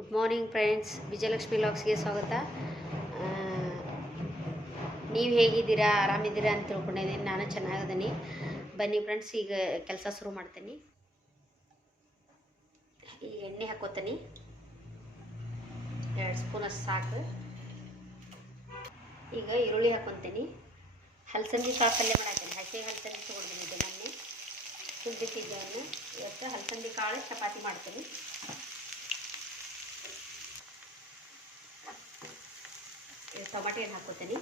Good morning friends, Vijayalakshmi ವ್ಲಾಗ್ಸ್ಗೆ ಸ್ವಾಗತ. ನೀವು ಹೇಗಿದ್ದೀರಾ, ಆರಾಮಿದ್ದೀರಾ ಅಂತ ತಿಳ್ಕೊಂಡಿದ್ದೀನಿ. ನಾನು ಚೆನ್ನಾಗಿದ್ದೀನಿ. ಬನ್ನಿ ಫ್ರೆಂಡ್ಸ್, ಈಗ ಕೆಲಸ ಶುರು ಮಾಡ್ತೀನಿ. ಈಗ ಎಣ್ಣೆ ಹಾಕೋತೀನಿ, 2 ಸ್ಪೂನ್ ಅಷ್ಟು ಸಾಕು. ಈಗ ಈರುಳ್ಳಿ ಹಾಕೊತೀನಿ. ಹಲಸಂದಿ ಕಾಳು ಪಲ್ಯ ಮಾಡಾತೀನಿ. ಹಸಿ ಹಲಸಂದಿ ತೊಗೊಂಡಿದ್ದೀನಿ, ಮೊನ್ನೆ ಸುಲ್ಬಿಟ್ಟಿದ್ದವನ್ನು. ಇವತ್ತು ಹಲಸಂದಿ ಕಾಳು ಚಪಾತಿ ಮಾಡ್ತೀನಿ. ಟೊಮಾಟೊ ಹಣ್ಣು ಹಾಕೋತೀನಿ.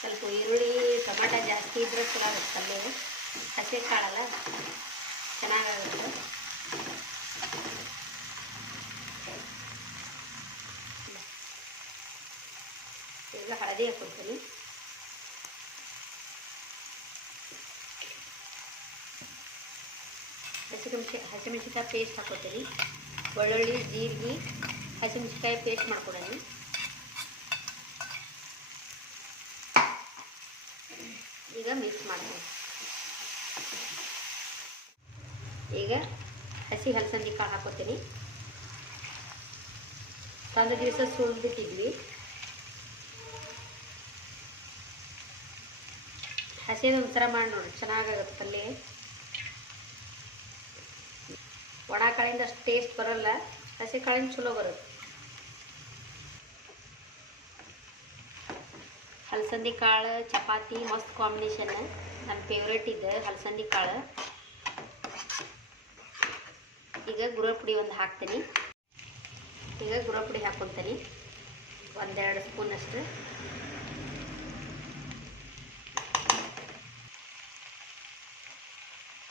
ಸ್ವಲ್ಪ ಈರುಳ್ಳಿ ಟೊಮಾಟೊ ಜಾಸ್ತಿ ಇದ್ರೆ ಚಲೋ ಆಗುತ್ತೆ ಪಲ್ಯ. ಹಸಿ ಕಾಳಲ್ಲ, ಚೆನ್ನಾಗಾಗುತ್ತೆ. ಈಗ ಹಳದಿ ಹಾಕೊತೀನಿ. ಹಸಿಮೆಣಸಿನ್ಕಾಯಿ ಪೇಸ್ಟ್ ಹಾಕೋತೀನಿ. ಬೆಳ್ಳುಳ್ಳಿ, ಜೀರಿಗೆ, ಹಸಿಮೆಣಸಿನ್ಕಾಯಿ ಪೇಸ್ಟ್ ಮಾಡ್ಕೊಡೋಣ. ಈಗ ಮಿಕ್ಸ್ ಮಾಡ್ತೀನಿ. ಈಗ ಹಸಿ ಹಲಸಂದಿ ಕಾಳು ಹಾಕೋತೀನಿ. ಒಂದು ದಿವಸ ಸುಳಿದ್ಬಿಟ್ಟಿದ್ವಿ. ಹಸಿದ ಒಂಥರ ಮಾಡಿ ನೋಡಿ, ಚೆನ್ನಾಗಾಗುತ್ತೆ ಪಲ್ಯ. ಒಣ ಕಾಳಿಂದ ಅಷ್ಟು ಟೇಸ್ಟ್ ಬರೋಲ್ಲ, ಹಸಿ ಕಾಳಿಂದ ಚಲೋ ಬರುತ್ತೆ. ಹಲಸಂದಿ ಕಾಳು ಚಪಾತಿ ಮಸ್ತ್ ಕಾಂಬಿನೇಷನ್. ನನ್ನ ಫೇವ್ರೇಟ್ ಇದೆ ಹಲಸಂದಿ ಕಾಳು. ಈಗ ಗುರ ಪುಡಿ ಒಂದು ಹಾಕ್ತೀನಿ. ಈಗ ಗುರ ಪುಡಿ ಹಾಕ್ಕೊತೀನಿ, 1-2 ಸ್ಪೂನ್ ಅಷ್ಟು.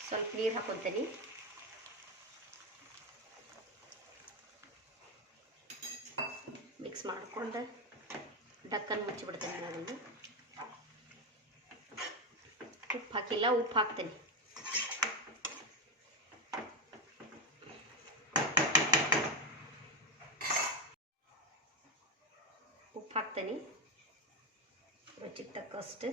ಸ್ವಲ್ಪ ನೀರು ಹಾಕ್ಕೊತೀನಿ. ಮಿಕ್ಸ್ ಮಾಡಿಕೊಂಡು ಡಕ್ಕನ್ನು ಮುಚ್ಚಿಬಿಡ್ತೀನಿ. ನಾನೊಂದು ಉಪ್ಪು ಹಾಕಿಲ್ಲ, ಉಪ್ಪು ಹಾಕ್ತೀನಿ. ಉಪ್ಪು ಹಾಕ್ತೀನಿ ರುಚಿಗೆ ತಕ್ಕಷ್ಟು.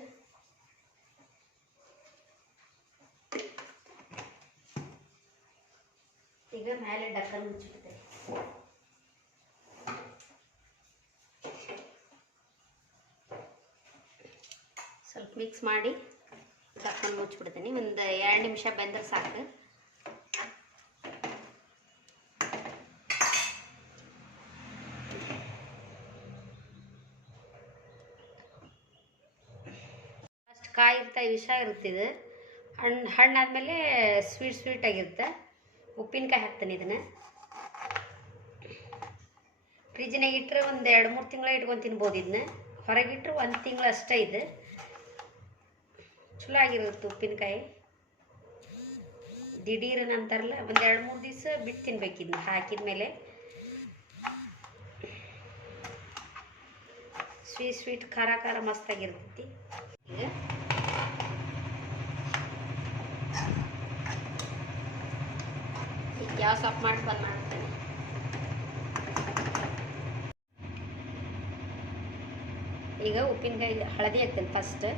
ಈಗ ಮೇಲೆ ಡಕ್ಕನ್ನು ಮುಚ್ಚಿಬಿಡ್ತೀನಿ. ಸ್ವಲ್ಪ ಮಿಕ್ಸ್ ಮಾಡಿ ಡಕ್ಕನ್ನು ಮುಚ್ಚಿಬಿಡ್ತೀನಿ. ಒಂದು 2 ನಿಮಿಷ ಬೆಂದ್ರೆ ಸಾಕು. ಫಸ್ಟ್ ಕಾಯಿ ಇರ್ತಾ ವಿಷ ಇರುತ್ತಿದೆ. ಹಣ್ಣಾದ್ಮೇಲೆ ಸ್ವೀಟ್ ಆಗಿರುತ್ತೆ. ಉಪ್ಪಿನಕಾಯಿ ಹಾಕ್ತೀನಿ. ಇದನ್ನು ಫ್ರಿಜ್ನಾಗ ಇಟ್ಟರೆ ಒಂದು 2-3 ತಿಂಗಳ ಇಟ್ಕೊಂಡು ತಿನ್ಬೋದು. ಇದನ್ನ ಹೊರಗಿಟ್ರೆ 1 ತಿಂಗಳು ಅಷ್ಟೇ. ಇದೆ ಚಲೋ ಆಗಿರುತ್ತೆ ಉಪ್ಪಿನಕಾಯಿ. ದಿಢೀರನ ಅಂತಾರಲ್ಲ, ಒಂದು 2-3 ದಿವಸ ಬಿಟ್ಟು ತಿನ್ಬೇಕು. ಇದನ್ನ ಹಾಕಿದ ಮೇಲೆ ಸ್ವೀಟ್ ಖಾರ ಮಸ್ತಾಗಿರ್ತೈತಿ. ಈಗ ಗ್ಯಾಸ್ ಆಫ್ ಮಾಡಿ ಬಂದ್ ಮಾಡ್ತೇನೆ. ಈಗ ಉಪ್ಪಿನಕಾಯಿ ಹಳದಿ ಹಾಕ್ತೇನೆ ಫಸ್ಟ್.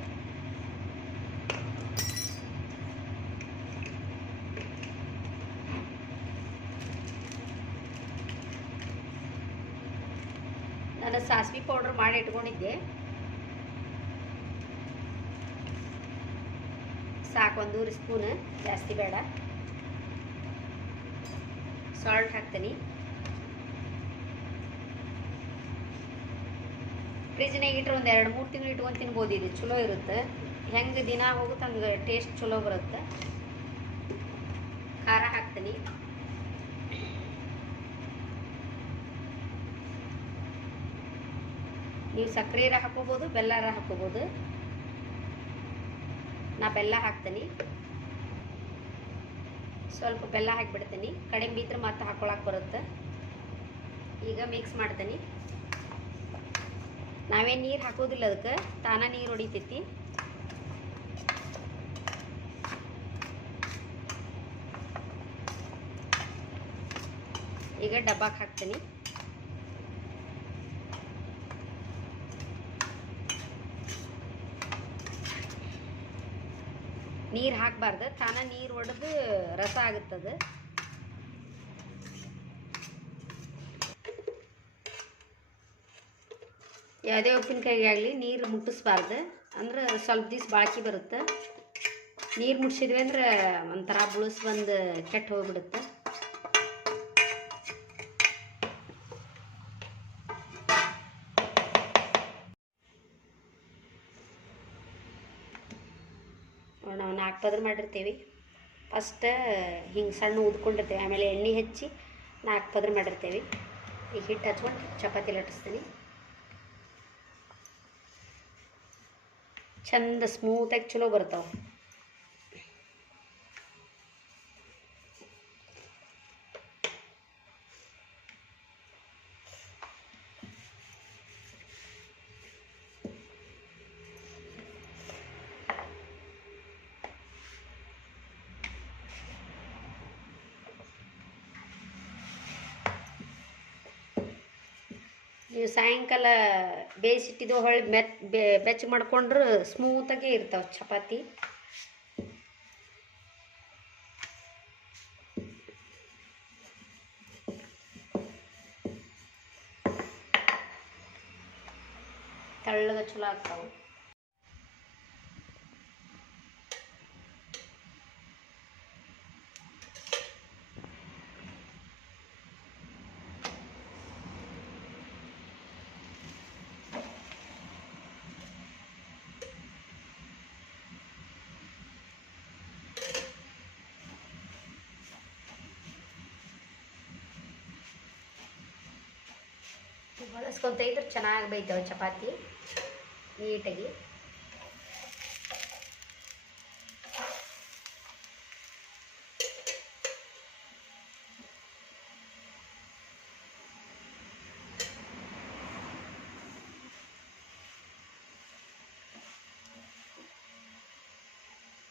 ನಾನು ಸಾಸಿವೆ ಪೌಡ್ರ್ ಮಾಡಿ ಇಟ್ಕೊಂಡಿದ್ದೆ, ಸಾಕು. 1 ಸ್ಪೂನ್, ಜಾಸ್ತಿ ಬೇಡ. ಸಾಲ್ಟ್ ಹಾಕ್ತೀನಿ. ಫ್ರಿಜ್ನಾಗ ಇಟ್ಟರೆ ಒಂದು 2-3 ತಿಂಗಳು ಇಟ್ಕೊಂಡು ತಿನ್ಬೋದು. ಇದು ಚಲೋ ಇರುತ್ತೆ. ಹೆಂಗೆ ದಿನ ಹೋಗುತ್ತೆ ಹಂಗೆ ಟೇಸ್ಟ್ ಚಲೋ ಬರುತ್ತೆ. ಖಾರ ಹಾಕ್ತೀನಿ. ನೀವು ಸಕ್ಕರೆ ಹಾಕೋಬೋದು, ಬೆಲ್ಲ ಹಾಕೋಬೋದು. ನಾ ಬೆಲ್ಲ ಹಾಕ್ತೀನಿ. ಸ್ವಲ್ಪ ಬೆಲ್ಲ ಹಾಕಿಬಿಡ್ತೀನಿ. ಕಡಿಮೆ ಬಿದ್ದರೆ ಮತ್ತೆ ಹಾಕೊಳಕ್ಕೆ ಬರುತ್ತೆ. ಈಗ ಮಿಕ್ಸ್ ಮಾಡ್ತೀನಿ. ನಾವೇ ನೀರು ಹಾಕೋದಿಲ್ಲ, ಅದಕ್ಕೆ ತಾನ ನೀರು ಹೊಡಿತೈತಿ. ಈಗ ಡಬ್ಬಕ್ಕೆ ಹಾಕ್ತೀನಿ. ನೀರು ಹಾಕಬಾರ್ದು, ತಾನ ನೀರು ಒಡೆದು ರಸ ಆಗುತ್ತದೆ. ಯಾವುದೇ ಉಪ್ಪಿನಕಾಯಿಗೆ ಆಗಲಿ ನೀರು ಮುಟ್ಟಿಸ್ಬಾರ್ದು, ಅಂದ್ರೆ ಸ್ವಲ್ಪ ದಿವ್ಸ ಬಾಕಿ ಬರುತ್ತೆ. ನೀರು ಮುಟ್ಸಿದ್ವಿ ಅಂದ್ರೆ ಒಂಥರ ಬುಳುಸ್ ಬಂದು ಕೆಟ್ಟು ಹೋಗ್ಬಿಡುತ್ತೆ. ನಾವು 4 ಪದರ ಮಾಡಿರ್ತೀವಿ. ಫಸ್ಟ್ ಹಿಂಗೆ ಸಣ್ಣ ಊದ್ಕೊಂಡಿರ್ತೀವಿ, ಆಮೇಲೆ ಎಣ್ಣೆ ಹಚ್ಚಿ 4 ಪದರ ಮಾಡಿರ್ತೀವಿ. ಈಗ ಹಿಟ್ಟು ಹಚ್ಕೊಂಡು ಚಪಾತಿ ಲಟ್ಟಿಸ್ತೀನಿ. ಚಂದ ಸ್ಮೂತಾಗಿ ಚಲೋ ಬರ್ತಾವೆ. ನೀವು ಸಾಯಂಕಾಲ ಬೇಯಿಸಿಟ್ಟಿದ್ದು ಹೊಳ್ಳಿ ಬೆಚ್ಚ ಮಾಡ್ಕೊಂಡ್ರೆ ಸ್ಮೂತಾಗೇ ಇರ್ತಾವೆ ಚಪಾತಿ. ತೆಳ್ಳಗೆ ಚಲೋ ಆಗ್ತಾವೆ. ಬಳಸ್ಕೊತ ಇದ್ರೆ ಚೆನ್ನಾಗಿ ಬೇಯ್ತಾವೆ ಚಪಾತಿ ನೀಟಾಗಿ.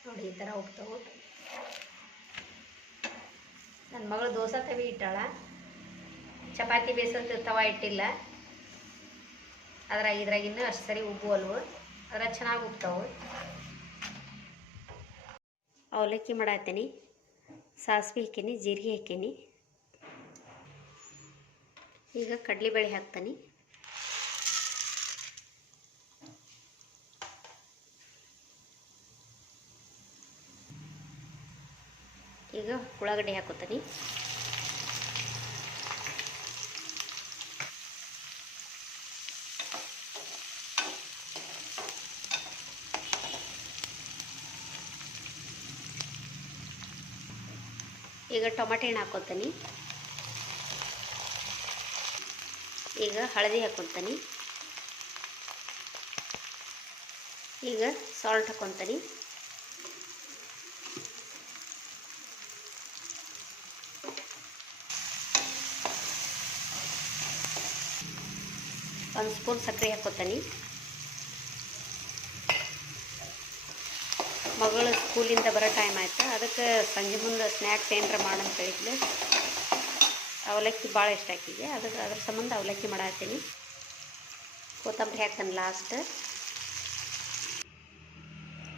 ನೋಡಿ ಈ ಥರ ಹೋಗ್ತಾವೆ. ನನ್ನ ಮಗಳು ದೋಸೆ ತವಿ ಇಟ್ಟಾಳ, ಚಪಾತಿ ಬೇಯಿಸೋದು ತವ ಇಟ್ಟಿಲ್ಲ. ಇದ್ರಾಗಿನ್ನೂ ಅಷ್ಟು ಸರಿ ಉಬ್ಬುವಲ್ವು, ಅದ್ರ ಚೆನ್ನಾಗಿ ಉಬ್ತಾವೆ. ಅವಲಕ್ಕಿ ಮಾಡತ್ತೀನಿ. ಸಾಸಿವೆ ಹಾಕೀನಿ, ಜೀರಿಗೆ ಹಾಕೀನಿ. ಈಗ ಕಡಲೆಬೇಳೆ ಹಾಕ್ತೀನಿ. ಈಗ ಉಳ್ಳಾಗಡ್ಡಿ ಹಾಕೋತೀನಿ. ಈಗ ಟೊಮೆಟೊ ಹಣ್ಣು ಹಾಕೋತೀನಿ. ಈಗ ಹಳದಿ ಹಾಕೊತೀನಿ. ಈಗ ಸಾಲ್ಟ್ ಹಾಕೊತೀನಿ. ಒಂದು ಸ್ಪೂನ್ ಸಕ್ಕರೆ ಹಾಕೋತೀನಿ. ಮಗಳು ಸ್ಕೂಲಿಂದ ಬರೋ ಟೈಮ್ ಆಯ್ತು, ಅದಕ್ಕೆ ಸಂಜೆ ಮುಂದೆ ಸ್ನ್ಯಾಕ್ಸ್ ಏನಾರ ಮಾಡಂತ ಹೇಳಿದ್ಲು. ಅವಲಕ್ಕಿ ಭಾಳ ಇಷ್ಟ ಆಕಿಗೆ, ಅದ್ರ ಸಂಬಂಧ ಅವಲಕ್ಕಿ ಮಾಡತ್ತೀನಿ. ಕೊತ್ತಂಬರಿ ಹಾಕ್ತಾನೆ ಲಾಸ್ಟ್.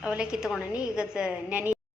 ಅವಲಕ್ಕಿ ತೊಗೊಂಡೀನಿ. ಈಗ ನೆನೆ